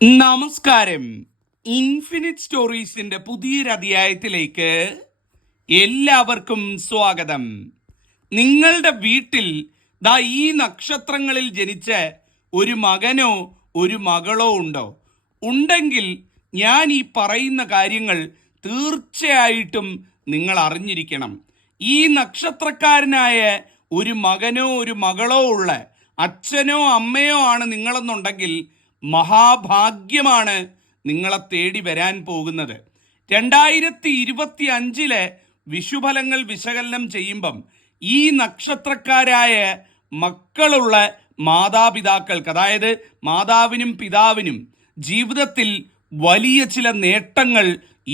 നമസ്കാരം. ഇൻഫിനിറ്റ് സ്റ്റോറീസിന്റെ പുതിയൊരു അധ്യായത്തിലേക്ക് എല്ലാവർക്കും സ്വാഗതം. നിങ്ങളുടെ വീട്ടിൽ ഈ നക്ഷത്രങ്ങളിൽ ജനിച്ച ഒരു മകനോ ഒരു മകളോ ഉണ്ടോ? ഉണ്ടെങ്കിൽ ഞാൻ ഈ പറയുന്ന കാര്യങ്ങൾ തീർച്ചയായിട്ടും നിങ്ങൾ അറിഞ്ഞിരിക്കണം. ഈ നക്ഷത്രക്കാരനായ ഒരു മകനോ ഒരു മകളോ ഉള്ള അച്ഛനോ അമ്മയോ ആണ് നിങ്ങളെന്നുണ്ടെങ്കിൽ മഹാഭാഗ്യമാണ് നിങ്ങളെ തേടി വരാൻ പോകുന്നത്. 2025 വിഷുഫലങ്ങൾ വിശകലനം ചെയ്യുമ്പം ഈ നക്ഷത്രക്കാരായ മക്കളുള്ള മാതാപിതാക്കൾക്ക്, അതായത് മാതാവിനും പിതാവിനും ജീവിതത്തിൽ വലിയ ചില നേട്ടങ്ങൾ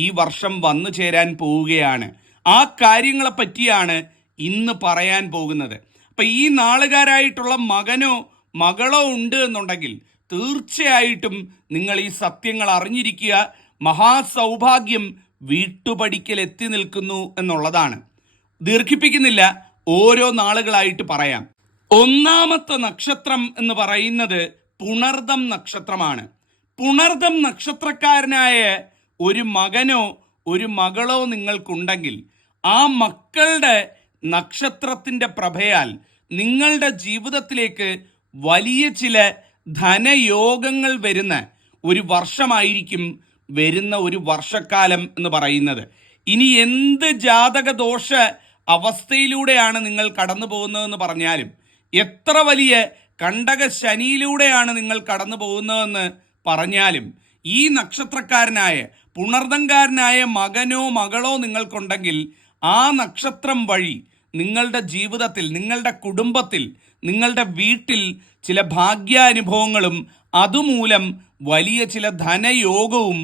ഈ വർഷം വന്നു ചേരാൻ പോവുകയാണ്. ആ കാര്യങ്ങളെ പറ്റിയാണ് ഇന്ന് പറയാൻ പോകുന്നത്. അപ്പം ഈ നാളുകാരായിട്ടുള്ള മകനോ മകളോ ഉണ്ട് എന്നുണ്ടെങ്കിൽ തീർച്ചയായിട്ടും നിങ്ങൾ ഈ സത്യങ്ങൾ അറിഞ്ഞിരിക്കുക. മഹാസൗഭാഗ്യം വീട്ടുപടിക്കൽ എത്തി നിൽക്കുന്നു എന്നുള്ളതാണ്. ദീർഘിപ്പിക്കുന്നില്ല, ഓരോ നാളുകളായിട്ട് പറയാം. ഒന്നാമത്തെ നക്ഷത്രം എന്ന് പറയുന്നത് പുണർദം നക്ഷത്രമാണ്. പുണർദം നക്ഷത്രക്കാരനായ ഒരു മകനോ ഒരു മകളോ നിങ്ങൾക്കുണ്ടെങ്കിൽ ആ മക്കളുടെ നക്ഷത്രത്തിന്റെ പ്രഭയാൽ നിങ്ങളുടെ ജീവിതത്തിലേക്ക് വലിയ ചില ധനയോഗങ്ങൾ വരുന്ന ഒരു വർഷമായിരിക്കും വരുന്ന ഒരു വർഷക്കാലം എന്ന് പറയുന്നത്. ഇനി എന്ത് ജാതകദോഷ അവസ്ഥയിലൂടെയാണ് നിങ്ങൾ കടന്നു പോകുന്നതെന്ന് പറഞ്ഞാലും, എത്ര വലിയ കണ്ടക ശനിയിലൂടെയാണ് നിങ്ങൾ കടന്നു പോകുന്നതെന്ന് പറഞ്ഞാലും, ഈ നക്ഷത്രക്കാരനായ പുണർദംകാരനായ മകനോ മകളോ നിങ്ങൾക്കുണ്ടെങ്കിൽ ആ നക്ഷത്രം വഴി നിങ്ങളുടെ ജീവിതത്തിൽ, നിങ്ങളുടെ കുടുംബത്തിൽ, നിങ്ങളുടെ വീട്ടിൽ ചില ഭാഗ്യാനുഭവങ്ങളും അതുമൂലം വലിയ ചില ധനയോഗവും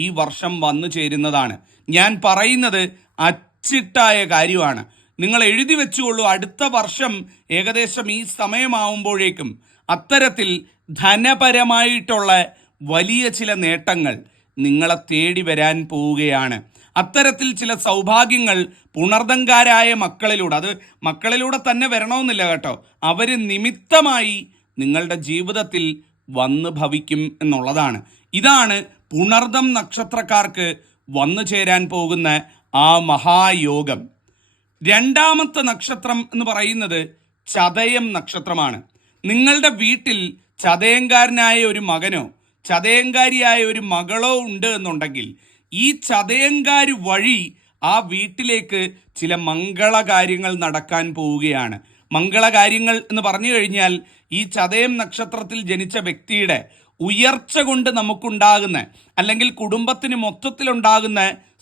ഈ വർഷം വന്നു ചേരുന്നതാണ്. ഞാൻ പറയുന്നത് അച്ചിട്ടായ കാര്യമാണ്. നിങ്ങൾ എഴുതി വെച്ചുകൊള്ളൂ. അടുത്ത വർഷം ഏകദേശം ഈ സമയമാവുമ്പോഴേക്കും അത്തരത്തിൽ ധനപരമായിട്ടുള്ള വലിയ ചില നേട്ടങ്ങൾ നിങ്ങളെ തേടി വരാൻ പോവുകയാണ്. അത്തരത്തിൽ ചില സൗഭാഗ്യങ്ങൾ പുണർദംകാരായ മക്കളിലൂടെ, അത് മക്കളിലൂടെ തന്നെ വരണമെന്നില്ല കേട്ടോ, അവര് നിമിത്തമായി നിങ്ങളുടെ ജീവിതത്തിൽ വന്നു ഭവിക്കും എന്നുള്ളതാണ്. ഇതാണ് പുണർദം നക്ഷത്രക്കാർക്ക് വന്നു ചേരാൻ പോകുന്ന ആ മഹായോഗം. രണ്ടാമത്തെ നക്ഷത്രം എന്ന് പറയുന്നത് ചതയം നക്ഷത്രമാണ്. നിങ്ങളുടെ വീട്ടിൽ ചതയംകാരനായ ഒരു മകനോ ചതയങ്കാരിയായ ഒരു മകളോ ഉണ്ട് എന്നുണ്ടെങ്കിൽ ഈ ചതയങ്കാരി വഴി ആ വീട്ടിലേക്ക് ചില മംഗളകാര്യങ്ങൾ നടക്കാൻ പോവുകയാണ്. മംഗളകാര്യങ്ങൾ എന്ന് പറഞ്ഞു കഴിഞ്ഞാൽ ഈ ചതയം നക്ഷത്രത്തിൽ ജനിച്ച വ്യക്തിയുടെ ഉയർച്ച കൊണ്ട് നമുക്കുണ്ടാകുന്ന, അല്ലെങ്കിൽ കുടുംബത്തിന് മൊത്തത്തിലുണ്ടാകുന്ന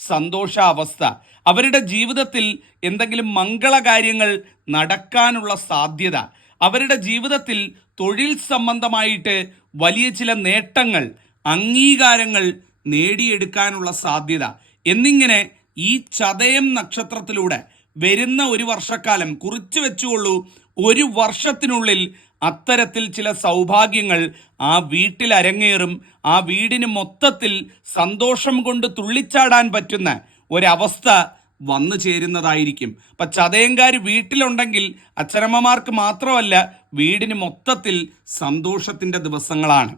സന്തോഷാവസ്ഥ, അവരുടെ ജീവിതത്തിൽ എന്തെങ്കിലും മംഗളകാര്യങ്ങൾ നടക്കാനുള്ള സാധ്യത, അവരുടെ ജീവിതത്തിൽ തൊഴിൽ സംബന്ധമായിട്ട് വലിയ ചില നേട്ടങ്ങൾ, അംഗീകാരങ്ങൾ നേടിയെടുക്കാനുള്ള സാധ്യത എന്നിങ്ങനെ ഈ ചതയം നക്ഷത്രത്തിലൂടെ വരുന്ന ഒരു വർഷക്കാലം കുറിച്ചു വെച്ചുകൊള്ളൂ. ഒരു വർഷത്തിനുള്ളിൽ അത്തരത്തിൽ ചില സൗഭാഗ്യങ്ങൾ ആ വീട്ടിൽ അരങ്ങേറും. ആ വീടിന് മൊത്തത്തിൽ സന്തോഷം കൊണ്ട് തുള്ളിച്ചാടാൻ പറ്റുന്ന ഒരവസ്ഥ വന്നു ചേരുന്നതായിരിക്കും. അപ്പൊ ചതയങ്കാര് വീട്ടിലുണ്ടെങ്കിൽ അച്ഛനമ്മമാർക്ക് മാത്രമല്ല, വീടിന് മൊത്തത്തിൽ സന്തോഷത്തിന്റെ ദിവസങ്ങളാണ്.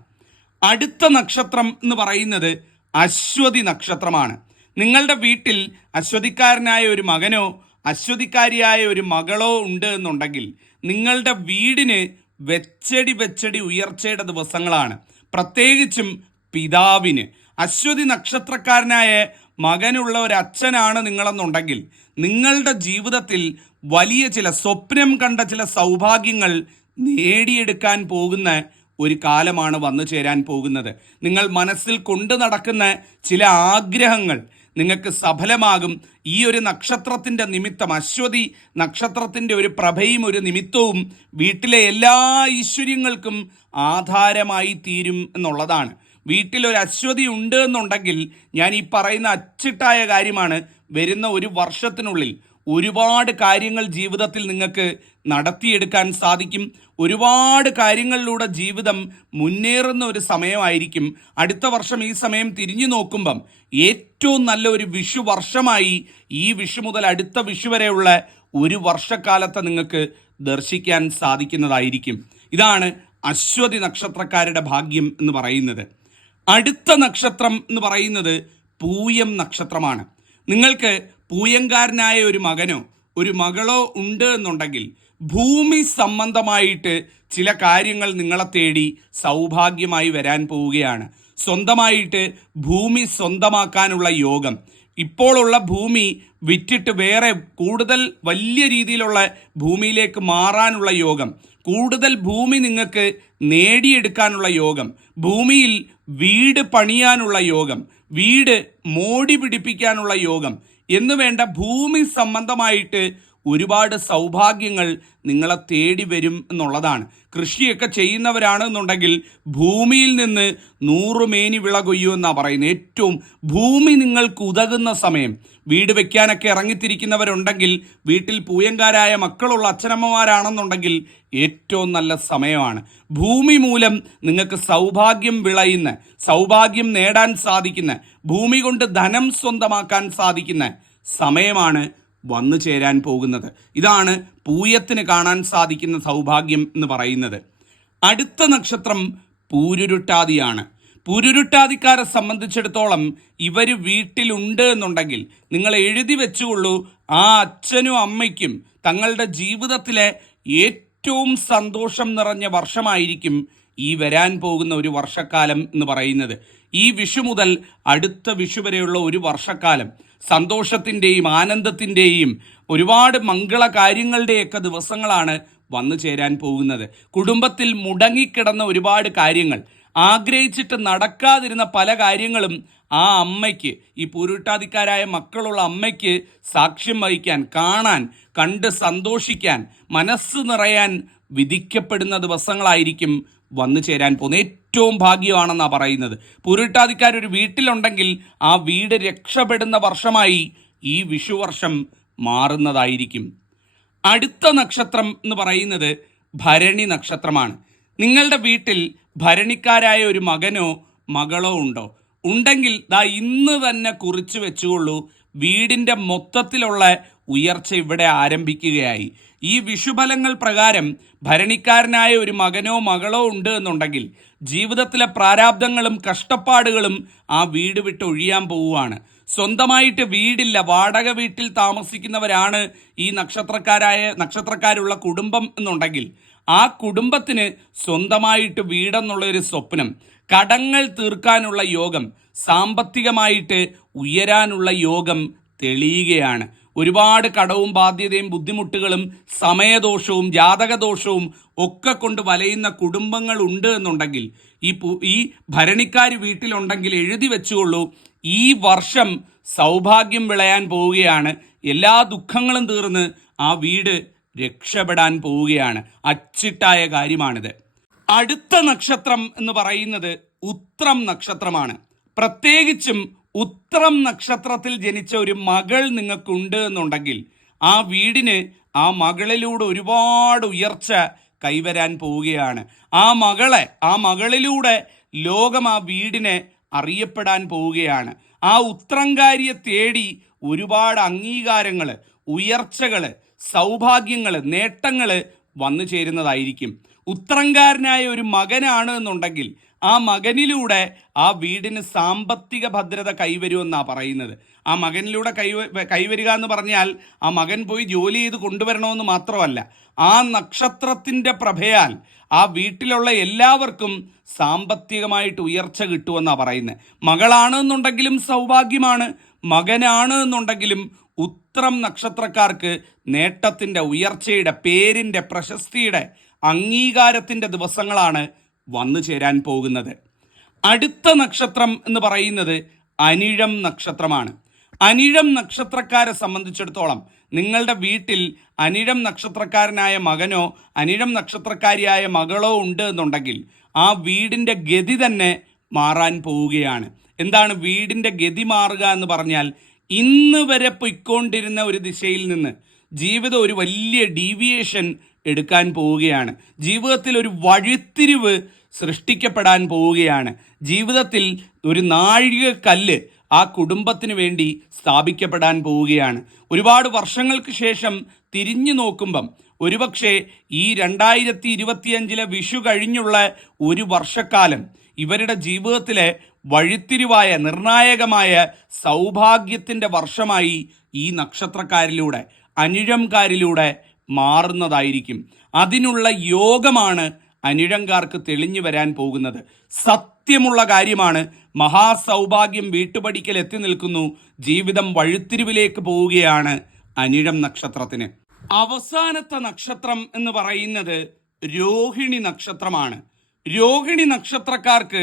അടുത്ത നക്ഷത്രം എന്ന് പറയുന്നത് അശ്വതി നക്ഷത്രമാണ്. നിങ്ങളുടെ വീട്ടിൽ അശ്വതിക്കാരനായ ഒരു മകനോ അശ്വതിക്കാരിയായ ഒരു മകളോ ഉണ്ട് എന്നുണ്ടെങ്കിൽ നിങ്ങളുടെ വീടിന് വെച്ചടി ഉയർച്ചയുടെ ദിവസങ്ങളാണ്. പ്രത്യേകിച്ചും പിതാവിന് അശ്വതി നക്ഷത്രക്കാരനായ മകനുള്ള ഒരു അച്ഛനാണ് നിങ്ങളെന്നുണ്ടെങ്കിൽ നിങ്ങളുടെ ജീവിതത്തിൽ വലിയ ചില സ്വപ്നം കണ്ട ചില സൗഭാഗ്യങ്ങൾ നേടിയെടുക്കാൻ പോകുന്ന ഒരു കാലമാണ് വന്നു ചേരാൻ പോകുന്നത്. നിങ്ങൾ മനസ്സിൽ കൊണ്ടു നടക്കുന്ന ചില ആഗ്രഹങ്ങൾ നിങ്ങൾക്ക് സഫലമാകും. ഈ ഒരു നക്ഷത്രത്തിൻ്റെ നിമിത്തം, അശ്വതി നക്ഷത്രത്തിൻ്റെ ഒരു പ്രഭയും ഒരു നിമിത്തവും വീട്ടിലെ എല്ലാ ഐശ്വര്യങ്ങൾക്കും ആധാരമായി തീരും എന്നുള്ളതാണ്. വീട്ടിലൊരു അശ്വതി ഉണ്ട് എന്നുണ്ടെങ്കിൽ ഞാൻ ഈ പറയുന്ന അച്ചിട്ടായ കാര്യമാണ്, വരുന്ന ഒരു വർഷത്തിനുള്ളിൽ ഒരുപാട് കാര്യങ്ങൾ ജീവിതത്തിൽ നിങ്ങൾക്ക് നടത്തിയെടുക്കാൻ സാധിക്കും. ഒരുപാട് കാര്യങ്ങളിലൂടെ ജീവിതം മുന്നേറുന്ന ഒരു സമയമായിരിക്കും. അടുത്ത വർഷം ഈ സമയം തിരിഞ്ഞു നോക്കുമ്പം ഏറ്റവും നല്ല ഒരു വിഷു വർഷമായി ഈ വിഷു മുതൽ അടുത്ത വിഷു വരെയുള്ള ഒരു വർഷക്കാലത്തെ നിങ്ങൾക്ക് ദർശിക്കാൻ സാധിക്കുന്നതായിരിക്കും. ഇതാണ് അശ്വതി നക്ഷത്രക്കാരുടെ ഭാഗ്യം എന്ന് പറയുന്നത്. അടുത്ത നക്ഷത്രം എന്ന് പറയുന്നത് പൂയം നക്ഷത്രമാണ്. നിങ്ങൾക്ക് പൂയംകാരനായ ഒരു മകനോ ഒരു മകളോ ഉണ്ട് എന്നുണ്ടെങ്കിൽ ഭൂമി സംബന്ധമായിട്ട് ചില കാര്യങ്ങൾ നിങ്ങളെ തേടി സൗഭാഗ്യമായി വരാൻ പോവുകയാണ്. സ്വന്തമായിട്ട് ഭൂമി സ്വന്തമാക്കാനുള്ള യോഗം, ഇപ്പോഴുള്ള ഭൂമി വിറ്റിട്ട് വേറെ കൂടുതൽ വലിയ രീതിയിലുള്ള ഭൂമിയിലേക്ക് മാറാനുള്ള യോഗം, കൂടുതൽ ഭൂമി നിങ്ങൾക്ക് നേടിയെടുക്കാനുള്ള യോഗം, ഭൂമിയിൽ വീട് പണിയാനുള്ള യോഗം, വീട് മോടി പിടിപ്പിക്കാനുള്ള യോഗം എന്ന് വേണ്ട ഭൂമി സംബന്ധമായിട്ട് ഒരുപാട് സൗഭാഗ്യങ്ങൾ നിങ്ങളെ തേടി വരും എന്നുള്ളതാണ്. കൃഷിയൊക്കെ ചെയ്യുന്നവരാണെന്നുണ്ടെങ്കിൽ ഭൂമിയിൽ നിന്ന് 100 മേനി വിള കൊയ്യുമെന്നാണ് പറയുന്നത്. ഏറ്റവും ഭൂമി നിങ്ങൾക്ക് ഉതകുന്ന സമയം, വീട് വെക്കാനൊക്കെ ഇറങ്ങിത്തിരിക്കുന്നവരുണ്ടെങ്കിൽ, വീട്ടിൽ പൂയങ്കാരായ മക്കളുള്ള അച്ഛനമ്മമാരാണെന്നുണ്ടെങ്കിൽ ഏറ്റവും നല്ല സമയമാണ്. ഭൂമി മൂലം നിങ്ങൾക്ക് സൗഭാഗ്യം വിളയുന്ന, സൗഭാഗ്യം നേടാൻ സാധിക്കുന്ന, ഭൂമി കൊണ്ട് ധനം സ്വന്തമാക്കാൻ സാധിക്കുന്ന സമയമാണ് വന്നു ചേരാൻ പോകുന്നത്. ഇതാണ് പൂയത്തിന് കാണാൻ സാധിക്കുന്ന സൗഭാഗ്യം എന്ന് പറയുന്നത്. അടുത്ത നക്ഷത്രം പൂരുരുട്ടാതിയാണ്. പൂരുരുട്ടാതിക്കാരെ സംബന്ധിച്ചിടത്തോളം ഇവർ വീട്ടിലുണ്ട് എന്നുണ്ടെങ്കിൽ നിങ്ങൾ എഴുതി വെച്ചുകൊള്ളൂ, ആ അച്ഛനും അമ്മയ്ക്കും തങ്ങളുടെ ജീവിതത്തിലെ ഏറ്റവും സന്തോഷം നിറഞ്ഞ വർഷമായിരിക്കും ഈ വരാൻ പോകുന്ന ഒരു വർഷക്കാലം എന്ന് പറയുന്നത്. ഈ വിഷു മുതൽ അടുത്ത വിഷു വരെയുള്ള ഒരു വർഷക്കാലം സന്തോഷത്തിൻ്റെയും ആനന്ദത്തിൻ്റെയും ഒരുപാട് മംഗള കാര്യങ്ങളുടെയൊക്കെ ദിവസങ്ങളാണ് വന്നു ചേരാൻ പോകുന്നത്. കുടുംബത്തിൽ മുടങ്ങിക്കിടന്ന ഒരുപാട് കാര്യങ്ങൾ, ആഗ്രഹിച്ചിട്ട് നടക്കാതിരുന്ന പല കാര്യങ്ങളും ആ അമ്മയ്ക്ക്, ഈ പൂരുട്ടാതിക്കാരായ മക്കളുള്ള അമ്മയ്ക്ക് സാക്ഷ്യം വഹിക്കാൻ, കാണാൻ, കണ്ട് സന്തോഷിക്കാൻ, മനസ്സ് നിറയാൻ വിധിക്കപ്പെടുന്ന ദിവസങ്ങളായിരിക്കും വന്നു ചേരാൻ പോകുന്നത്. ഏറ്റവും ഭാഗ്യമാണെന്നാണ് പറയുന്നത്. പൂരുട്ടാതിക്കാരൊരു വീട്ടിലുണ്ടെങ്കിൽ ആ വീട് രക്ഷപ്പെടുന്ന വർഷമായി ഈ വിഷുവർഷം മാറുന്നതായിരിക്കും. അടുത്ത നക്ഷത്രം എന്ന് പറയുന്നത് ഭരണി നക്ഷത്രമാണ്. നിങ്ങളുടെ വീട്ടിൽ ഭരണിക്കാരായ ഒരു മകനോ മകളോ ഉണ്ടോ? ഉണ്ടെങ്കിൽ ഇന്ന് തന്നെ കുറിച്ച് വെച്ചുകൊള്ളൂ, വീടിൻ്റെ മൊത്തത്തിലുള്ള ഉയർച്ച ഇവിടെ ആരംഭിക്കുകയായി. ഈ വിഷുഫലങ്ങൾ പ്രകാരം ഭരണിക്കാരനായ ഒരു മകനോ മകളോ ഉണ്ട് എന്നുണ്ടെങ്കിൽ ജീവിതത്തിലെ പ്രാരാബ്ദങ്ങളും കഷ്ടപ്പാടുകളും ആ വീട് വിട്ട് ഒഴിയാൻ പോവുകയാണ്. സ്വന്തമായിട്ട് വീടില്ല, വാടക വീട്ടിൽ താമസിക്കുന്നവരാണ് ഈ നക്ഷത്രക്കാരുള്ള കുടുംബം എന്നുണ്ടെങ്കിൽ ആ കുടുംബത്തിന് സ്വന്തമായിട്ട് വീടെന്നുള്ളൊരു സ്വപ്നം, കടങ്ങൾ തീർക്കാനുള്ള യോഗം, സാമ്പത്തികമായിട്ട് ഉയരാനുള്ള യോഗം തെളിയുകയാണ്. ഒരുപാട് കടവും ബാധ്യതയും ബുദ്ധിമുട്ടുകളും സമയദോഷവും ജാതകദോഷവും ഒക്കെ കൊണ്ട് വലയുന്ന കുടുംബങ്ങൾ ഉണ്ട് എന്നുണ്ടെങ്കിൽ, ഈ ഭരണിക്കാർ വീട്ടിലുണ്ടെങ്കിൽ എഴുതി വെച്ചുകൊള്ളൂ, ഈ വർഷം സൗഭാഗ്യം വിളയാൻ പോവുകയാണ്. എല്ലാ ദുഃഖങ്ങളും തീർന്ന് ആ വീട് രക്ഷപ്പെടാൻ പോവുകയാണ്. അച്ചിട്ടായ കാര്യമാണിത്. അടുത്ത നക്ഷത്രം എന്ന് പറയുന്നത് ഉത്രം നക്ഷത്രമാണ്. പ്രത്യേകിച്ചും ഉത്രം നക്ഷത്രത്തിൽ ജനിച്ച ഒരു മകൾ നിങ്ങൾക്കുണ്ട് എന്നുണ്ടെങ്കിൽ ആ വീടിന്, ആ മകളിലൂടെ ഒരുപാട് ഉയർച്ച കൈവരാൻ പോവുകയാണ്. ആ മകളിലൂടെ ലോകം ആ വീടിനെ അറിയപ്പെടാൻ പോവുകയാണ്. ആ ഉത്രംകാരിയെ തേടി ഒരുപാട് അംഗീകാരങ്ങൾ, ഉയർച്ചകൾ, സൗഭാഗ്യങ്ങൾ, നേട്ടങ്ങൾ വന്നു ചേരുന്നതായിരിക്കും. ഉത്രംകാരനായ ഒരു മകനാണ് എന്നുണ്ടെങ്കിൽ ആ മകനിലൂടെ ആ വീടിന് സാമ്പത്തിക ഭദ്രത കൈവരുമെന്നാണ് പറയുന്നത്. ആ മകനിലൂടെ കൈവരിക എന്ന് പറഞ്ഞാൽ ആ മകൻ പോയി ജോലി ചെയ്ത് കൊണ്ടുവരണമെന്ന് മാത്രമല്ല, ആ നക്ഷത്രത്തിൻ്റെ പ്രഭയാൽ ആ വീട്ടിലുള്ള എല്ലാവർക്കും സാമ്പത്തികമായിട്ട് ഉയർച്ച കിട്ടുമെന്നാണ് പറയുന്നത്. മകളാണ് എന്നുണ്ടെങ്കിലും സൗഭാഗ്യമാണ്, മകനാണ് എന്നുണ്ടെങ്കിലും ഉത്രം നക്ഷത്രക്കാർക്ക് നേട്ടത്തിൻ്റെ, ഉയർച്ചയുടെ, പേരിൻ്റെ, പ്രശസ്തിയുടെ, അംഗീകാരത്തിൻ്റെ ദിവസങ്ങളാണ് വന്നു ചേരാൻ പോകുന്നത്. അടുത്ത നക്ഷത്രം എന്ന് പറയുന്നത് അനിഴം നക്ഷത്രമാണ്. അനിഴം നക്ഷത്രക്കാരെ സംബന്ധിച്ചിടത്തോളം നിങ്ങളുടെ വീട്ടിൽ അനിഴം നക്ഷത്രക്കാരനായ മകനോ അനിഴം നക്ഷത്രക്കാരിയായ മകളോ ഉണ്ട് എന്നുണ്ടെങ്കിൽ ആ വീടിൻ്റെ ഗതി തന്നെ മാറാൻ പോവുകയാണ്. എന്താണ് വീടിൻ്റെ ഗതി മാറുക എന്ന് പറഞ്ഞാൽ, ഇന്ന് വരെ പൊയ്ക്കൊണ്ടിരുന്ന ഒരു ദിശയിൽ നിന്ന് ജീവിതം ഒരു വലിയ ഡീവിയേഷൻ എടുക്കാൻ പോവുകയാണ്. ജീവിതത്തിൽ ഒരു വഴിത്തിരിവ് സൃഷ്ടിക്കപ്പെടാൻ പോവുകയാണ്. ജീവിതത്തിൽ ഒരു നാഴികക്കല്ല് ആ കുടുംബത്തിന് വേണ്ടി സ്ഥാപിക്കപ്പെടാൻ പോവുകയാണ്. ഒരുപാട് വർഷങ്ങൾക്ക് ശേഷം തിരിഞ്ഞു നോക്കുമ്പം ഒരുപക്ഷെ ഈ 2025 വിഷു കഴിഞ്ഞുള്ള ഒരു വർഷക്കാലം ഇവരുടെ ജീവിതത്തിലെ വഴിത്തിരിവായ നിർണായകമായ സൗഭാഗ്യത്തിൻ്റെ വർഷമായി ഈ നക്ഷത്രക്കാരിലൂടെ അനിഴംകാരിലൂടെ മാറുന്നതായിരിക്കും. അതിനുള്ള യോഗമാണ് അനിഴംകാർക്ക് തെളിഞ്ഞു വരാൻ പോകുന്നത്. സത്യമുള്ള കാര്യമാണ്. മഹാസൗഭാഗ്യം വീട്ടുപടിക്കൽ എത്തി നിൽക്കുന്നു. ജീവിതം വഴിത്തിരിവിലേക്ക് പോവുകയാണ് അനിഴം നക്ഷത്രത്തിന്. അവസാനത്തെ നക്ഷത്രം എന്ന് പറയുന്നത് രോഹിണി നക്ഷത്രമാണ്. രോഹിണി നക്ഷത്രക്കാർക്ക്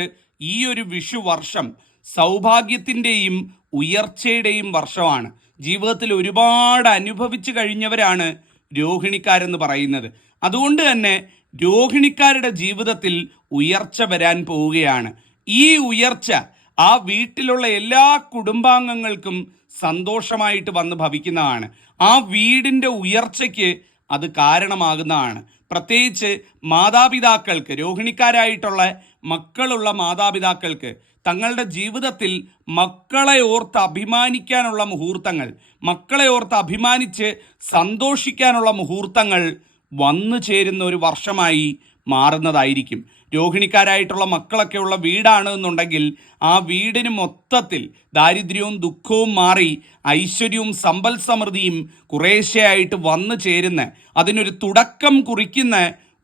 ഈ ഒരു വിഷു വർഷം സൗഭാഗ്യത്തിൻ്റെയും ഉയർച്ചയുടെയും വർഷമാണ്. ജീവിതത്തിൽ ഒരുപാട് അനുഭവിച്ചു കഴിഞ്ഞവരാണ് രോഹിണിക്കാരെന്ന് പറയുന്നത്. അതുകൊണ്ട് തന്നെ രോഹിണിക്കാരുടെ ജീവിതത്തിൽ ഉയർച്ച വരാൻ പോവുകയാണ്. ഈ ഉയർച്ച ആ വീട്ടിലുള്ള എല്ലാ കുടുംബാംഗങ്ങൾക്കും സന്തോഷമായിട്ട് വന്ന് ഭവിക്കുന്നതാണ്. ആ വീടിൻ്റെ ഉയർച്ചയ്ക്ക് അത് കാരണമാകുന്നതാണ്. പ്രത്യേകിച്ച് മാതാപിതാക്കൾക്ക്, രോഹിണിക്കാരായിട്ടുള്ള മക്കളുള്ള മാതാപിതാക്കൾക്ക് തങ്ങളുടെ ജീവിതത്തിൽ മക്കളെ ഓർത്ത് അഭിമാനിക്കാനുള്ള മുഹൂർത്തങ്ങൾ, മക്കളെ ഓർത്ത് അഭിമാനിച്ച് സന്തോഷിക്കാനുള്ള മുഹൂർത്തങ്ങൾ വന്നു ചേരുന്ന ഒരു വർഷമായി മാറുന്നതായിരിക്കും. രോഹിണിക്കാരായിട്ടുള്ള മക്കളൊക്കെ ഉള്ള വീടാണ് എന്നുണ്ടെങ്കിൽ ആ വീടിന് മൊത്തത്തിൽ ദാരിദ്ര്യവും ദുഃഖവും മാറി ഐശ്വര്യവും സമ്പൽ സമൃദ്ധിയും കുറേശ്ശെയായിട്ട് വന്നു ചേരുന്ന, അതിനൊരു തുടക്കം കുറിക്കുന്ന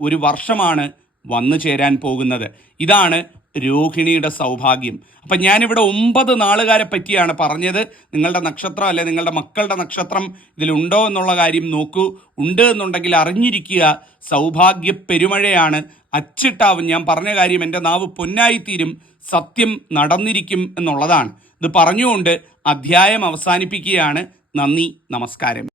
ഒരു വർഷമാണ് വന്നു ചേരാൻ പോകുന്നത്. ഇതാണ് രോഹിണിയുടെ സൗഭാഗ്യം. അപ്പം ഞാനിവിടെ 9 നാളുകാരെ പറ്റിയാണ് പറഞ്ഞത്. നിങ്ങളുടെ നക്ഷത്രം അല്ലെ നിങ്ങളുടെ മക്കളുടെ നക്ഷത്രം ഇതിലുണ്ടോ എന്നുള്ള കാര്യം നോക്കൂ. ഉണ്ട് എന്നുണ്ടെങ്കിൽ അറിഞ്ഞിരിക്കുക, സൗഭാഗ്യ പെരുമഴയാണ്. അച്ചിട്ടാവും. ഞാൻ പറഞ്ഞ കാര്യം എൻ്റെ നാവ് പൊന്നായിത്തീരും, സത്യം നടന്നിരിക്കും എന്നുള്ളതാണ്. ഇത് പറഞ്ഞുകൊണ്ട് അധ്യായം അവസാനിപ്പിക്കുകയാണ്. നന്ദി, നമസ്കാരം.